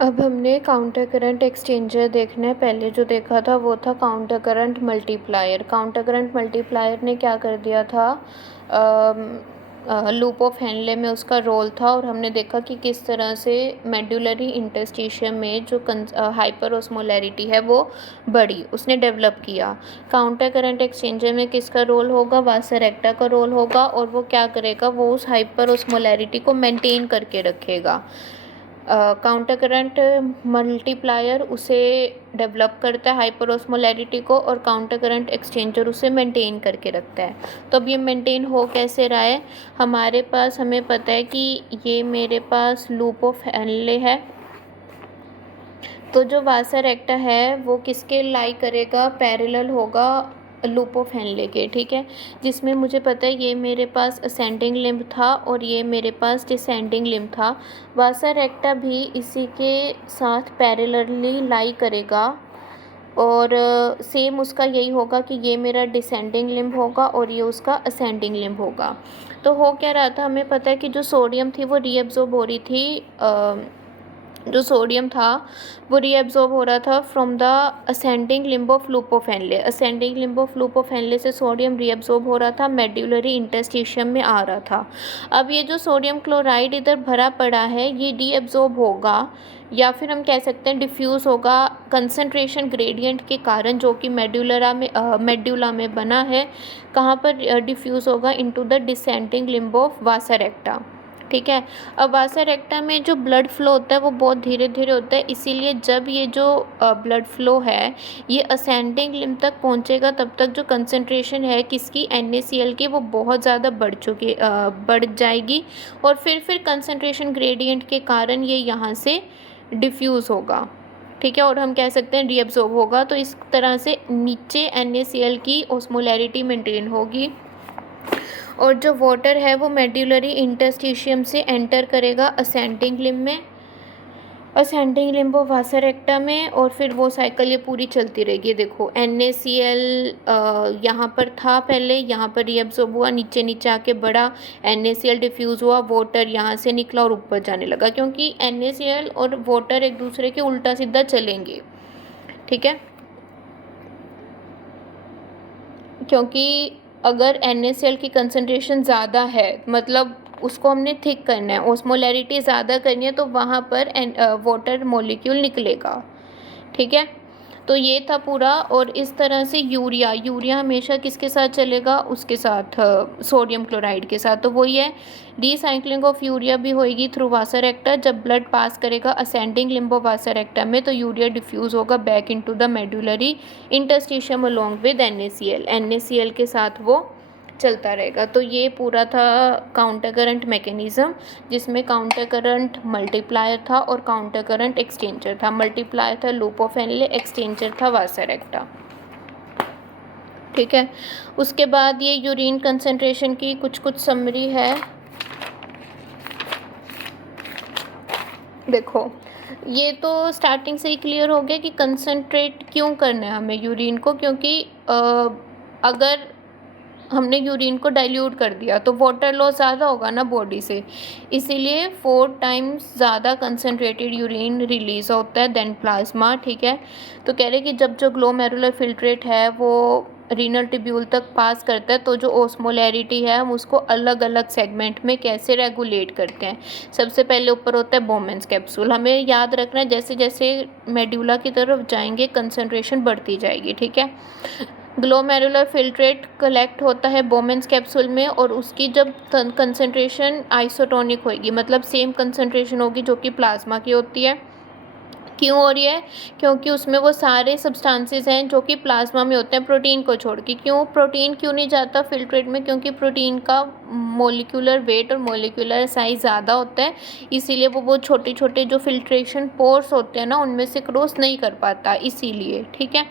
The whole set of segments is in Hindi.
अब हमने काउंटर करंट एक्सचेंजर देखना है। पहले जो देखा था वो था counter current multiplier. Counter current multiplier ने क्या कर दिया था, लूप ऑफ हेनले में उसका रोल था, और हमने देखा कि किस तरह से मेडुलरी इंटरस्टिशियम में जो हाइपर ऑस्मोलैरिटी है वो बढ़ी, उसने डेवलप किया। काउंटर करंट एक्सचेंजर में किसका रोल होगा, वासरेक्टा का रोल होगा, और वो क्या करेगा, वो उस हाइपर ऑस्मोलैरिटी को मेंटेन करके रखेगा। काउंटर करंट मल्टीप्लायर उसे डेवलप करता है हाइपर ऑस्मोलैरिटी को, और काउंटर करंट एक्सचेंजर उसे मेंटेन करके रखता है। तो अब ये मेंटेन हो कैसे रहा है, हमारे पास हमें पता है कि ये मेरे पास लूप ऑफ हेनले है। तो जो वासरेक्टा है वो किसके लाई करेगा, पैरेलल होगा लूप ऑफ हेनले के, ठीक है। जिसमें मुझे पता है ये मेरे पास असेंडिंग लिम्ब था और ये मेरे पास डिसेंडिंग लिम्ब था। वासरेक्टा भी इसी के साथ पैरेलली लाई करेगा, और सेम उसका यही होगा कि ये मेरा डिसेंडिंग लिम्ब होगा और ये उसका असेंडिंग लिम्ब होगा। तो हो क्या रहा था, हमें पता है कि जो सोडियम थी वो रीअब्जॉर्ब हो रही थी, जो सोडियम था वो रीअब्जॉर्ब हो रहा था from the ascending limb of loop of Henle. Ascending limb of loop of Henle से सोडियम रीअब्जॉर्ब हो रहा था, मेडुलरी इंटरस्टिशियम में आ रहा था। अब ये जो सोडियम क्लोराइड इधर भरा पड़ा है ये रीअब्जॉर्ब होगा, या फिर हम कह सकते हैं डिफ्यूज़ होगा कंसंट्रेशन ग्रेडियंट के कारण, जो कि मेडुला में बना है। कहाँ पर डिफ्यूज़ होगा, into the descending limb of vasa recta, ठीक है। अब वासरेक्टा में जो ब्लड फ्लो होता है वो बहुत धीरे धीरे होता है, इसीलिए जब ये जो ब्लड फ्लो है ये असेंडिंग लिम्ब तक पहुंचेगा, तब तक जो कंसंट्रेशन है किसकी, NaCl की, वो बहुत ज़्यादा बढ़ जाएगी, और फिर कंसंट्रेशन ग्रेडियंट के कारण ये यहाँ से डिफ्यूज़ होगा, ठीक है, और हम कह सकते हैं रीअब्जॉर्ब होगा। तो इस तरह से नीचे NaCl की ऑस्मोलैरिटी मेंटेन होगी, और जो वाटर है वो मेडुलरी इंटरस्टिशियम से एंटर करेगा असेंडिंग लिम्ब में, असेंडिंग लिम्ब ऑफ वासरेक्टा में, और फिर वो साइकिल ये पूरी चलती रहेगी। देखो NaCl यहाँ पर था पहले, यहाँ पर रीअब्जॉर्ब हुआ, नीचे नीचे आके बढ़ा, NaCl डिफ्यूज़ हुआ, वाटर यहाँ से निकला और ऊपर जाने लगा, क्योंकि NaCl और वाटर एक दूसरे के उल्टा सीधा चलेंगे, ठीक है। क्योंकि अगर NaCl की कंसंट्रेशन ज़्यादा है, मतलब उसको हमने थिक करना है, ऑस्मोलैरिटी ज़्यादा करनी है, तो वहाँ पर वाटर मॉलिक्यूल निकलेगा, ठीक है। तो ये था पूरा। और इस तरह से यूरिया हमेशा किसके साथ चलेगा, उसके साथ सोडियम क्लोराइड के साथ। तो वही है, रीसाइक्लिंग ऑफ यूरिया भी होएगी थ्रू वासरेक्टा। जब ब्लड पास करेगा असेंडिंग लिम्ब ऑफ वासरेक्टा में, तो यूरिया डिफ्यूज़ होगा back into the medullary interstitium along with NaCl के साथ वो चलता रहेगा। तो ये पूरा था काउंटर करंट मैकेनिज़्म, जिसमें काउंटर करंट मल्टीप्लायर था और काउंटर करंट एक्सचेंजर था। मल्टीप्लायर था लूप ऑफ हेनले, एक्सचेंजर था वासरेक्टा, ठीक है। उसके बाद ये यूरिन कंसंट्रेशन की कुछ समरी है। देखो ये तो स्टार्टिंग से ही क्लियर हो गया कि कंसंट्रेट क्यों करना है हमें यूरिन को, क्योंकि अगर हमने यूरिन को डाइल्यूट कर दिया तो वाटर लॉस ज़्यादा होगा ना बॉडी से, इसीलिए 4 टाइम्स ज़्यादा कंसनट्रेटेड यूरिन रिलीज़ होता है देन प्लाज्मा, ठीक है। तो कह रहे कि जब जो ग्लोमेरुलर फिल्ट्रेट है वो रीनल ट्यूब्यूल तक पास करता है, तो जो ऑस्मोलैरिटी है हम उसको अलग अलग सेगमेंट में कैसे रेगुलेट करते हैं। सबसे पहले ऊपर होता है बोमेंस कैप्सूल। हमें याद रखना है जैसे जैसे मेडुला की तरफ जाएंगे कंसनट्रेशन बढ़ती जाएगी, ठीक है। ग्लोमेरुलर फिल्ट्रेट कलेक्ट होता है बोमेंस कैप्सूल में, और उसकी जब कंसंट्रेशन आइसोटोनिक होगी, मतलब सेम कंसंट्रेशन होगी जो कि प्लाज्मा की होती है। क्यों हो रही है, क्योंकि उसमें वो सारे सब्सटेंसेस हैं जो कि प्लाज्मा में होते हैं प्रोटीन को छोड़ के। प्रोटीन क्यों नहीं जाता फिल्ट्रेट में, क्योंकि प्रोटीन का मोलिकुलर वेट और मोलिकुलर साइज ज़्यादा होता है, इसीलिए वो छोटे छोटे जो फिल्ट्रेशन पोर्स होते हैं ना उनमें से क्रॉस नहीं कर पाता, इसीलिए, ठीक है।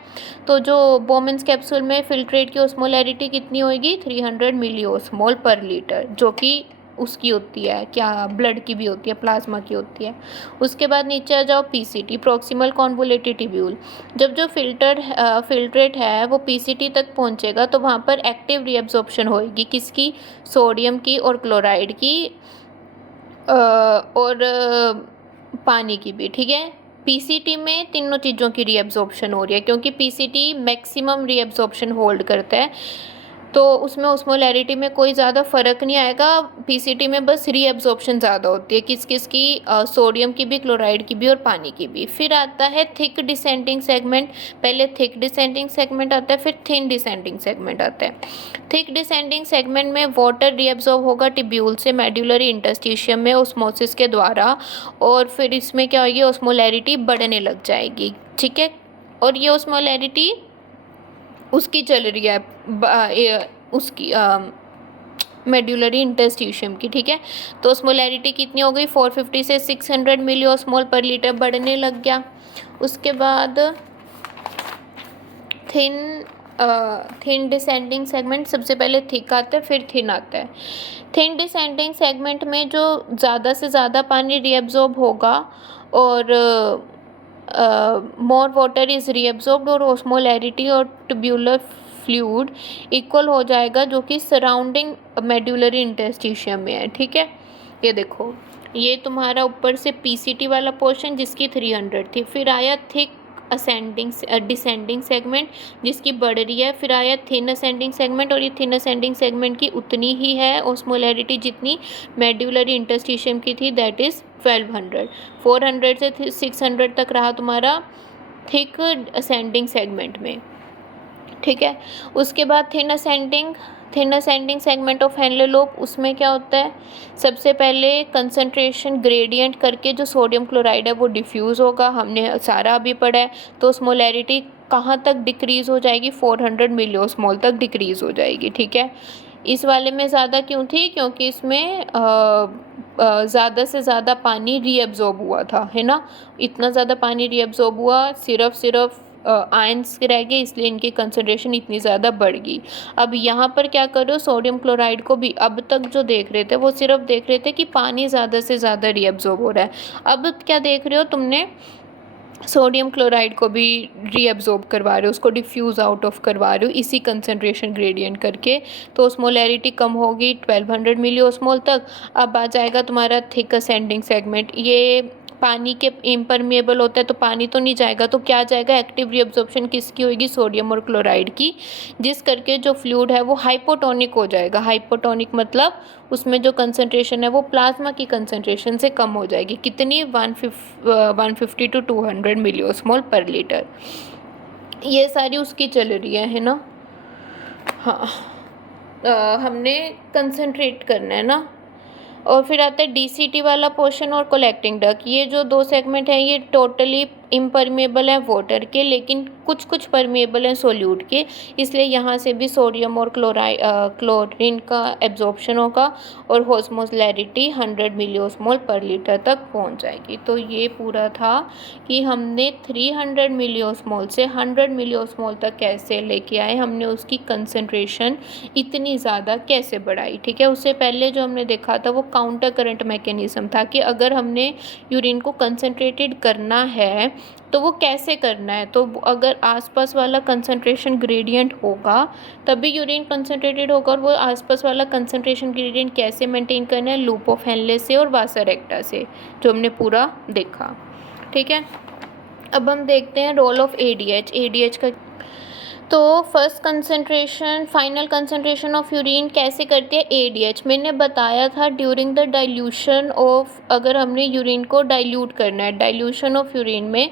तो जो बोमेंस कैप्सूल में फिल्ट्रेट की ऑस्मोलैरिटी कितनी होगी, 300 मिलीओस्मोल पर लीटर, जो कि उसकी होती है, क्या ब्लड की भी होती है, प्लाज्मा की होती है। उसके बाद नीचे आ जाओ PCT, प्रॉक्सिमल कॉन्वोलेटेड ट्यूब्यूल। जब जो फिल्ट्रेट है वो PCT तक पहुंचेगा तो वहाँ पर एक्टिव रीअब्जॉर्प्शन होएगी, किसकी, सोडियम की और क्लोराइड की, और पानी की भी, ठीक है। पीसीटी में तीनों चीज़ों की रीअब्जॉर्प्शन हो रही है, क्योंकि पीसीटी मैक्सिमम रीअब्जॉर्प्शन होल्ड करता है, तो उसमें ऑस्मोलैरिटी में कोई ज़्यादा फ़र्क नहीं आएगा। पीसीटी में बस रीअब्जॉर्प्शन ज़्यादा होती है, किस किस की, सोडियम की भी, क्लोराइड की भी और पानी की भी। फिर आता है थिक डिसेंडिंग सेगमेंट। पहले थिक डिसेंडिंग सेगमेंट आता है, फिर थिन डिसेंडिंग सेगमेंट आता है। थिक डिसेंडिंग सेगमेंट में वाटर रीअब्जॉर्ब होगा टिब्यूल से मेड्यूलरी इंटरस्टिशियम में ऑस्मोसिस के द्वारा, और फिर इसमें क्या होगी, ऑस्मोलैरिटी बढ़ने लग जाएगी, ठीक है। और ये ऑस्मोलैरिटी उसकी चल रही है उसकी मेड्यूलरी इंटरस्टिशियम की, ठीक है। तो ऑस्मोलैरिटी कितनी हो गई, 450 से 600 मिली ऑस्मोल पर लीटर बढ़ने लग गया। उसके बाद थिन डिसेंडिंग सेगमेंट, सबसे पहले थिक आता है फिर थिन आता है। थिन डिसेंडिंग सेगमेंट में जो ज़्यादा से ज़्यादा पानी रीअब्जॉर्ब होगा और मोर वाटर इज़ रीअब्जॉर्ब्ड और ऑस्मोलैरिटी और ट्यूब्यूलर फ्लूइड इक्वल हो जाएगा, जो कि सराउंडिंग मेड्यूलरी इंटरस्टिशियम में है, ठीक है। ये देखो, ये तुम्हारा ऊपर से पीसीटी वाला पोर्शन जिसकी 300 थी, फिर आया थिक असेंडिंग डिसेंडिंग सेगमेंट जिसकी बढ़ रही है, फिर आया थिन असेंडिंग सेगमेंट, और ये थिन असेंडिंग सेगमेंट की उतनी ही है ऑस्मोलैरिटी जितनी मेड्यूलरी इंटरस्टिशियम की थी, दैट इज़ 1200। 400 से 600 तक रहा तुम्हारा थिक असेंडिंग सेगमेंट में, ठीक है। उसके बाद thin ascending segment of Henle loop, उसमें क्या होता है, सबसे पहले कंसंट्रेशन ग्रेडियंट करके जो सोडियम क्लोराइड है वो डिफ्यूज़ होगा, हमने सारा अभी पढ़ा है। तो ऑस्मोलैरिटी कहाँ तक डिक्रीज़ हो जाएगी, 400 मिलियोस्मोल तक डिक्रीज़ हो जाएगी, ठीक है। इस वाले में ज़्यादा क्यों थी, क्योंकि इसमें ज़्यादा से ज़्यादा पानी रीअब्जॉर्ब हुआ था, है ना। इतना ज़्यादा पानी रीअब्जॉर्ब हुआ, सिर्फ आयंस रह गए, इसलिए इनकी कंसंट्रेशन इतनी ज़्यादा बढ़ गई। अब यहाँ पर क्या करो, सोडियम क्लोराइड को भी अब तक जो देख रहे थे वो सिर्फ देख रहे थे कि पानी ज़्यादा से ज़्यादा रीअब्जॉर्ब हो रहा है। अब क्या देख रहे हो तुमने, सोडियम क्लोराइड को भी रीअब्जॉर्ब करवा रहे हो, उसको डिफ्यूज़ आउट ऑफ करवा रहे हो इसी कंसंट्रेशन ग्रेडियंट करके। तो ऑस्मोलैरिटी कम होगी 1200 मिली ऑस्मोल तक। अब आ जाएगा तुम्हारा थिक असेंडिंग सेगमेंट, ये पानी के इम्परमेबल होता है तो पानी तो नहीं जाएगा, तो क्या जाएगा, एक्टिव रीअब्जॉर्प्शन किसकी होगी, सोडियम और क्लोराइड की, जिस करके जो फ्लूइड है वो हाइपोटोनिक हो जाएगा। हाइपोटोनिक मतलब उसमें जो कंसंट्रेशन है वो प्लाज्मा की कंसंट्रेशन से कम हो जाएगी, कितनी, 150 टू 200 मिलियोस्मोल पर लीटर। ये सारी उसकी चल रही है ना। हाँ, हमने कंसंट्रेट करना है ना। और फिर आता है डीसीटी वाला पोर्शन और कलेक्टिंग डक्ट। ये जो दो सेगमेंट हैं ये टोटली इम्परमेबल है वाटर के, लेकिन कुछ कुछ परमेबल हैं सोल्यूट के, इसलिए यहाँ से भी सोडियम और क्लोरीन का एब्जॉर्प्शन होगा और ऑस्मोलैरिटी 100 मिलियोस्मोल पर लीटर तक पहुँच जाएगी। तो ये पूरा था कि हमने 300 मिलियोस्मोल से 100 मिलियोस्मोल तक कैसे लेके आए, हमने उसकी कंसंट्रेशन इतनी ज़्यादा कैसे बढ़ाई, ठीक है। उससे पहले जो हमने देखा था वो काउंटर करंट मैकेनिज़्म था कि अगर हमने यूरिन को कंसंट्रेटेड करना है तो वो कैसे करना है। तो अगर आसपास वाला कंसंट्रेशन ग्रेडियंट होगा तभी यूरिन कंसंट्रेटेड होगा, और वो आसपास वाला कंसंट्रेशन ग्रेडियंट कैसे मेंटेन करना है, लूप ऑफ हेनले से और वासा रेक्टा से, जो हमने पूरा देखा, ठीक है। अब हम देखते हैं रोल ऑफ एडीएच का। तो first concentration, final concentration of urine कैसे करती है एडीएच। मैंने बताया था ड्यूरिंग द डाइल्यूशन ऑफ, अगर हमने यूरिन को डाइल्यूट करना है, डाइल्यूशन ऑफ यूरिन में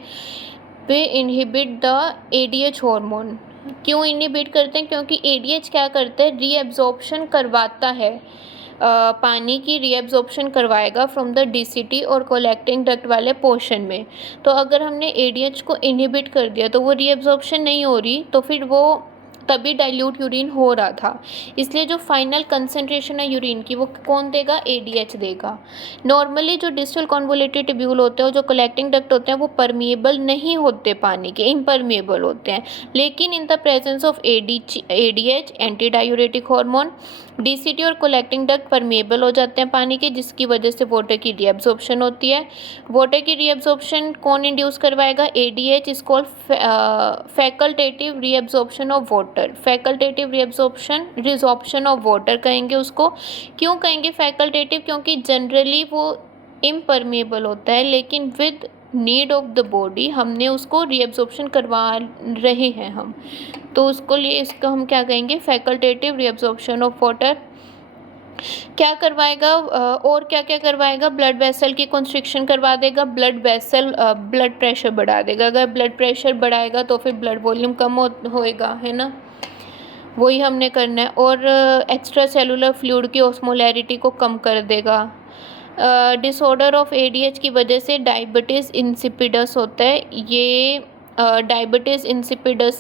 वे इनहिबिट द एडीएच हार्मोन। क्यों इनहिबिट करते हैं, क्योंकि एडीएच क्या करता है, रीएब्जॉर्प्शन करवाता है, पानी की रीएब्जॉर्प्शन करवाएगा फ्रॉम द डीसीटी और कलेक्टिंग डक्ट वाले पोर्शन में। तो अगर हमने एडीएच को इनहिबिट कर दिया तो वो रीएब्जॉर्प्शन नहीं हो रही, तो फिर वो तभी डाइल्यूट यूरिन हो रहा था। इसलिए जो फाइनल कंसंट्रेशन है यूरिन की वो कौन देगा, एडीएच देगा। नॉर्मली जो डिस्टल कॉन्वोल्यूटेड ट्यूब्यूल होते हैं, जो कलेक्टिंग डक्ट होते हैं, वो परमिएबल नहीं होते पानी के, इम्परमिएबल होते हैं। लेकिन in the presence of ADH anti diuretic hormone, DCT और कलेक्टिंग डक्ट परमिएबल हो जाते हैं पानी के, जिसकी वजह से वाटर की रीअब्जॉर्प्शन होती है। वाटर की रीअब्जॉर्प्शन कौन इंड्यूस करवाएगा, ADH is called facultative reabsorption of water. Facultative resorption of water कहेंगे उसको। क्यों कहेंगे फैकल्टेटिव, क्योंकि जनरली वो इम्परमेबल होता है, लेकिन with need of the body हमने उसको रीअब्जॉर्प्शन करवा रहे हैं हम, तो उसको लिए इसका हम क्या कहेंगे, फैकल्टेटिव रीअब्जॉर्प्शन ऑफ वाटर। क्या करवाएगा और क्या क्या करवाएगा, ब्लड वेसल की कंस्ट्रिक्शन करवा देगा, ब्लड प्रेशर बढ़ा देगा। अगर ब्लड प्रेशर बढ़ाएगा तो फिर ब्लड वॉल्यूम कम होएगा, है ना, वही हमने करना है। और एक्स्ट्रा सेलुलर फ्लूइड की ऑस्मोलैरिटी को कम कर देगा। डिसऑर्डर ऑफ एडीएच की वजह से डायबिटीज़ इंसिपिडस होता है। ये डायबिटीज़ इंसिपिडस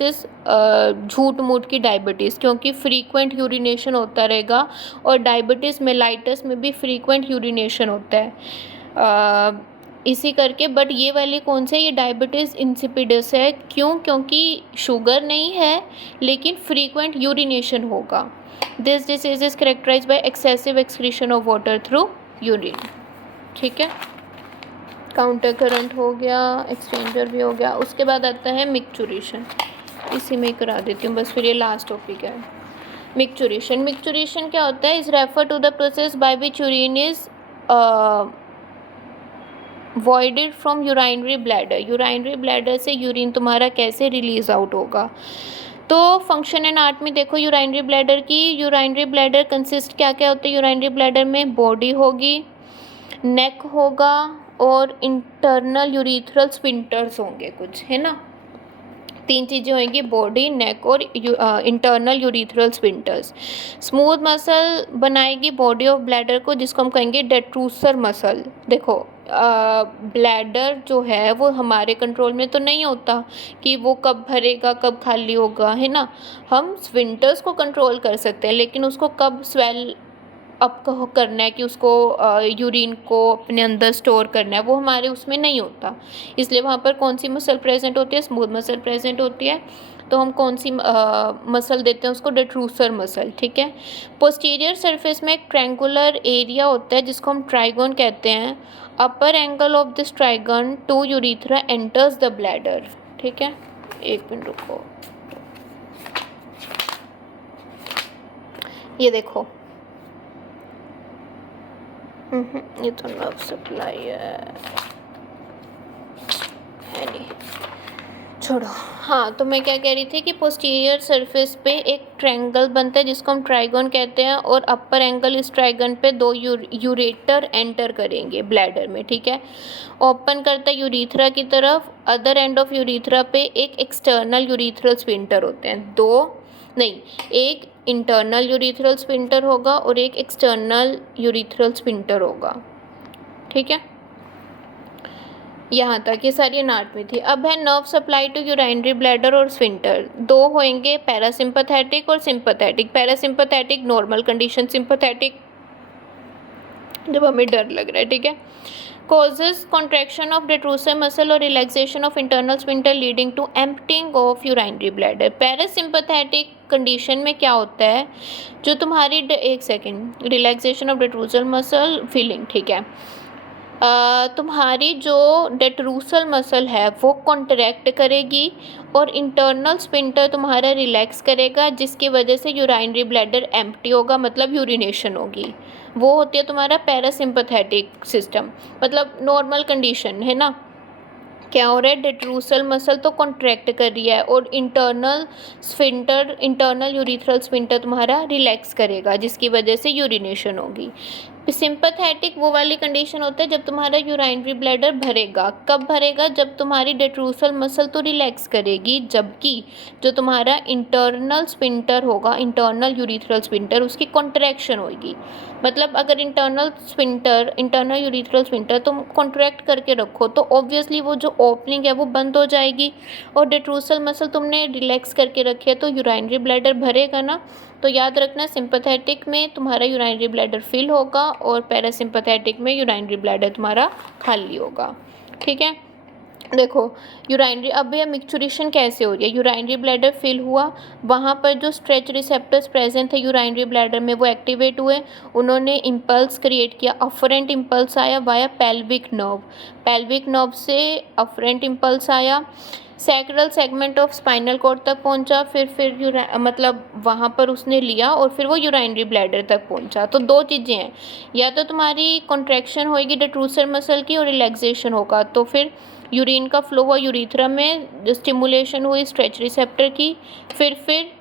झूठ मूठ की डायबिटीज़, क्योंकि फ्रीक्वेंट यूरिनेशन होता रहेगा, और डायबिटीज़ मेलाइटस में भी फ्रीक्वेंट यूरिनेशन होता है इसी करके। बट ये वाली कौन सी है, ये डायबिटीज़ इंसिपिडस है। क्यों, क्योंकि शुगर नहीं है लेकिन फ्रीक्वेंट यूरिनेशन होगा। This disease is characterize by excessive excretion of water through urine. ठीक है, काउंटर करंट हो गया, एक्सचेंजर भी हो गया। उसके बाद आता है मिक्चुरेशन, इसी में करा देती हूँ बस, फिर ये लास्ट टॉपिक है। मिक्चुरेशन क्या होता है, is refer to the process by which urine is voided from urinary bladder. Urinary bladder से यूरिन तुम्हारा कैसे रिलीज आउट होगा। तो फंक्शन एंड आर्ट में देखो यूराइनरी ब्लैडर की, यूराइनरी ब्लैडर कंसिस्ट क्या क्या होता है, यूराइनरी ब्लैडर में बॉडी होगी, नेक होगा और इंटरनल यूरिथ्रल स्फिंक्टर्स होंगे कुछ, है ना, तीन चीज़ें होंगी, बॉडी, नेक और internal urethral sphincters. Smooth muscle बनाएगी बॉडी ऑफ ब्लैडर को, जिसको हम कहेंगे डेट्रूसर मसल। देखो ब्लैडर जो है वो हमारे कंट्रोल में तो नहीं होता कि वो कब भरेगा कब खाली होगा, है ना। हम स्फिंक्टर्स को कंट्रोल कर सकते हैं, लेकिन उसको कब स्वेल अप करना है कि उसको यूरिन को अपने अंदर स्टोर करना है, वो हमारे उसमें नहीं होता। इसलिए वहाँ पर कौन सी मसल प्रेजेंट होती है, स्मूथ मसल प्रेजेंट होती है। तो हम कौन सी मसल देते हैं उसको, डेट्रूसर मसल। ठीक है, पोस्टीरियर सरफेस में एक ट्रायंगुलर एरिया होता है जिसको हम ट्राइगोन कहते हैं। Upper angle of this trigone to urethra enters the bladder. ठीक है, एक मिनट रुको, ये देखो, ये तो नर्व सप्लाई है नहीं, छोड़ो। हाँ, तो मैं क्या कह रही थी कि पोस्टीरियर सरफेस पे एक ट्रायंगल बनता है जिसको हम ट्राइगन कहते हैं, और अपर एंगल इस ट्राइगन पे दो यूरेटर एंटर करेंगे ब्लैडर में। ठीक है, ओपन करता है यूरिथ्रा की तरफ। अदर एंड ऑफ यूरिथ्रा पे एक एक्सटर्नल यूरिथ्रल स्फिंक्टर होते हैं, एक इंटरनल यूरिथ्रल स्फिंक्टर होगा और एक एक्सटर्नल यूरिथ्रल स्फिंक्टर होगा। ठीक है, यहाँ तक ये सारी एनाटॉमी थी। अब है nerve supply to urinary bladder और स्फिंक्टर। दो होंगे, पैरासिम्पैथेटिक और sympathetic. Parasympathetic normal condition, sympathetic जब हमें डर लग रहा है। ठीक है, causes contraction of detrusor muscle और relaxation of internal sphincter leading to emptying of urinary bladder। Parasympathetic condition में क्या होता है, जो तुम्हारी एक second, relaxation of detrusor muscle feeling. ठीक है, तुम्हारी जो डेट्रूसर मसल है वो कॉन्ट्रैक्ट करेगी और इंटरनल स्फिंक्टर तुम्हारा रिलैक्स करेगा, जिसकी वजह से यूराइनरी ब्लैडर एम्प्टी होगा, मतलब यूरिनेशन होगी। वो होती है तुम्हारा पैरासिम्पैथेटिक सिस्टम, मतलब नॉर्मल कंडीशन, है ना। क्या हो रहा है, डेट्रूसर मसल तो कॉन्ट्रैक्ट कर रही है और इंटरनल यूरिथ्रल स्फिंक्टर तुम्हारा रिलैक्स करेगा, जिसकी वजह से यूरिनेशन होगी। सिंपैथेटिक वो वाली कंडीशन होता है जब तुम्हारा यूराइनरी ब्लैडर भरेगा। कब भरेगा, जब तुम्हारी डेट्रूसर मसल तो रिलैक्स करेगी, जबकि जो तुम्हारा इंटरनल स्फिंक्टर होगा, इंटरनल यूरिथ्रल स्फिंक्टर, उसकी कॉन्ट्रैक्शन होगी। मतलब अगर इंटरनल यूरिथ्रल स्फिंक्टर तुम कॉन्ट्रैक्ट करके रखो तो ऑब्वियसली वो जो ओपनिंग है वो बंद हो जाएगी, और डेट्रूसर मसल तुमने रिलैक्स करके रखी है तो यूराइनरी ब्लैडर भरेगा ना। तो याद रखना, सिंपैथेटिक में तुम्हारा यूराइनरी ब्लैडर फिल होगा और पैरासिम्पैथेटिक में यूराइनरी ब्लैडर तुम्हारा खाली होगा। ठीक है, देखो यूराइनरी, अब यह मिक्चुरेशन कैसे हो रही है, यूराइनरी ब्लैडर फिल हुआ, वहाँ पर जो स्ट्रेच रिसेप्टर्स प्रेजेंट थे यूराइनरी ब्लैडर में वो एक्टिवेट हुए, उन्होंने इम्पल्स क्रिएट किया, अफरेंट इम्पल्स आया वाया पेल्विक नर्व से अफरेंट इम्पल्स आया। Sacral segment of spinal cord तक पहुंचा, फिर मतलब वहाँ पर उसने लिया और फिर वो यूराइनरी ब्लैडर तक पहुंचा। तो दो चीज़ें हैं, या तो तुम्हारी कॉन्ट्रैक्शन होगी डेट्रूसर मसल की और रिलैक्सेशन होगा, तो फिर यूरिन का फ्लो हुआ यूरिथ्रा में, स्टिमुलेशन हुई स्ट्रेच रिसेप्टर की, फिर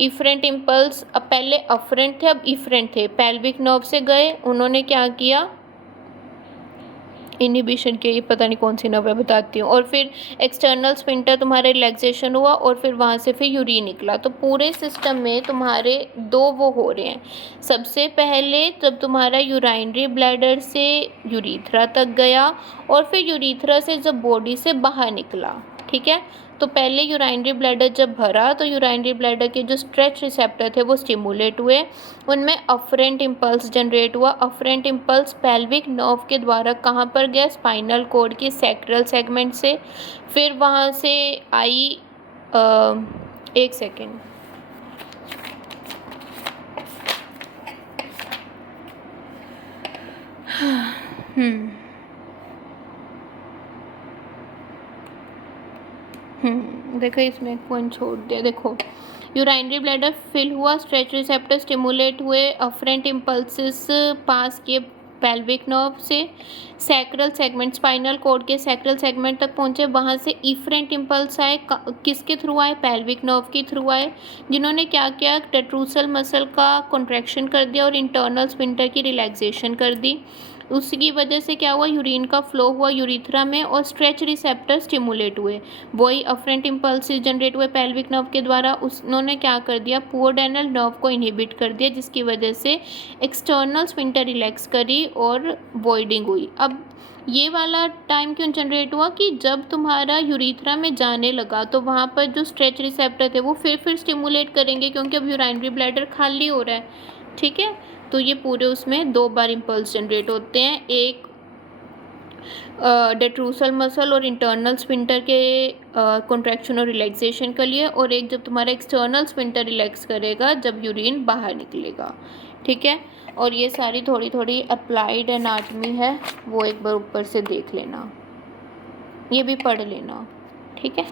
इफरेंट इम्पल्स, अब पहले अफरेंट थे अब इफरेंट थे, पेल्विक नर्व से गए, उन्होंने क्या किया, इनहिबिशन के, ये पता नहीं कौन सी नर्व है बताती हूँ, और फिर एक्सटर्नल स्फिंक्टर तुम्हारा रिलैक्सेशन हुआ और फिर वहाँ से फिर यूरिन निकला। तो पूरे सिस्टम में तुम्हारे दो वो हो रहे हैं। सबसे पहले जब तुम्हारा यूराइनरी ब्लैडर से यूरीथ्रा तक गया और फिर यूरीथ्रा से जब बॉडी से बाहर निकला, ठीक है। तो पहले यूराइनरी ब्लैडर जब भरा तो यूराइनरी ब्लैडर के जो स्ट्रेच रिसेप्टर थे वो स्टिमुलेट हुए, उनमें अफरेंट इम्पल्स जनरेट हुआ। अफरेंट इम्पल्स पेल्विक नर्व के द्वारा कहाँ पर गया, स्पाइनल कॉर्ड के सैक्रल सेगमेंट से, फिर वहाँ से आई एक सेकेंड, देखो इसमें एक पॉइंट छोड़ दिया। देखो यूराइनरी ब्लैडर फिल हुआ, स्ट्रेच रिसेप्टर स्टिमुलेट हुए, अफरेंट इम्पल्सेस पास किए पेल्विक नर्व से, सैक्रल सेगमेंट स्पाइनल कॉर्ड के सैक्रल सेगमेंट तक पहुंचे, वहां से इफरेंट इम्पल्स आए, किसके थ्रू आए, पेल्विक नर्व के थ्रू आए, जिन्होंने क्या किया, टेट्रूसल मसल का कॉन्ट्रैक्शन कर दिया और इंटरनल स्फिंक्टर की रिलैक्सेशन कर दी। उसकी वजह से क्या हुआ, यूरिन का फ्लो हुआ यूरिथ्रा में और स्ट्रेच रिसेप्टर स्टिमुलेट हुए, वही अफरेंट इम्पल्सिस जनरेट हुए पेल्विक नर्व के द्वारा, उन्होंने क्या कर दिया, पुअरडेनल नर्व को इनहिबिट कर दिया, जिसकी वजह से एक्सटर्नल स्फिंक्टर रिलैक्स करी और वॉइडिंग हुई। अब ये वाला टाइम क्यों जनरेट हुआ कि जब तुम्हारा यूरिथ्रा में जाने लगा तो वहाँ पर जो स्ट्रेच रिसेप्टर थे वो फिर स्टिमुलेट करेंगे, क्योंकि अब यूराइनरी ब्लैडर खाली हो रहा है, ठीक है। तो ये पूरे उसमें दो बार इम्पल्स जनरेट होते हैं, एक डेट्रूसल मसल और इंटरनल स्फिंक्टर के कॉन्ट्रैक्शन और रिलैक्सेशन के लिए, और एक जब तुम्हारा एक्सटर्नल स्फिंक्टर रिलैक्स करेगा जब यूरिन बाहर निकलेगा, ठीक है। और ये सारी थोड़ी थोड़ी अप्लाइड एनाटमी है, वो एक बार ऊपर से देख लेना, ये भी पढ़ लेना, ठीक है।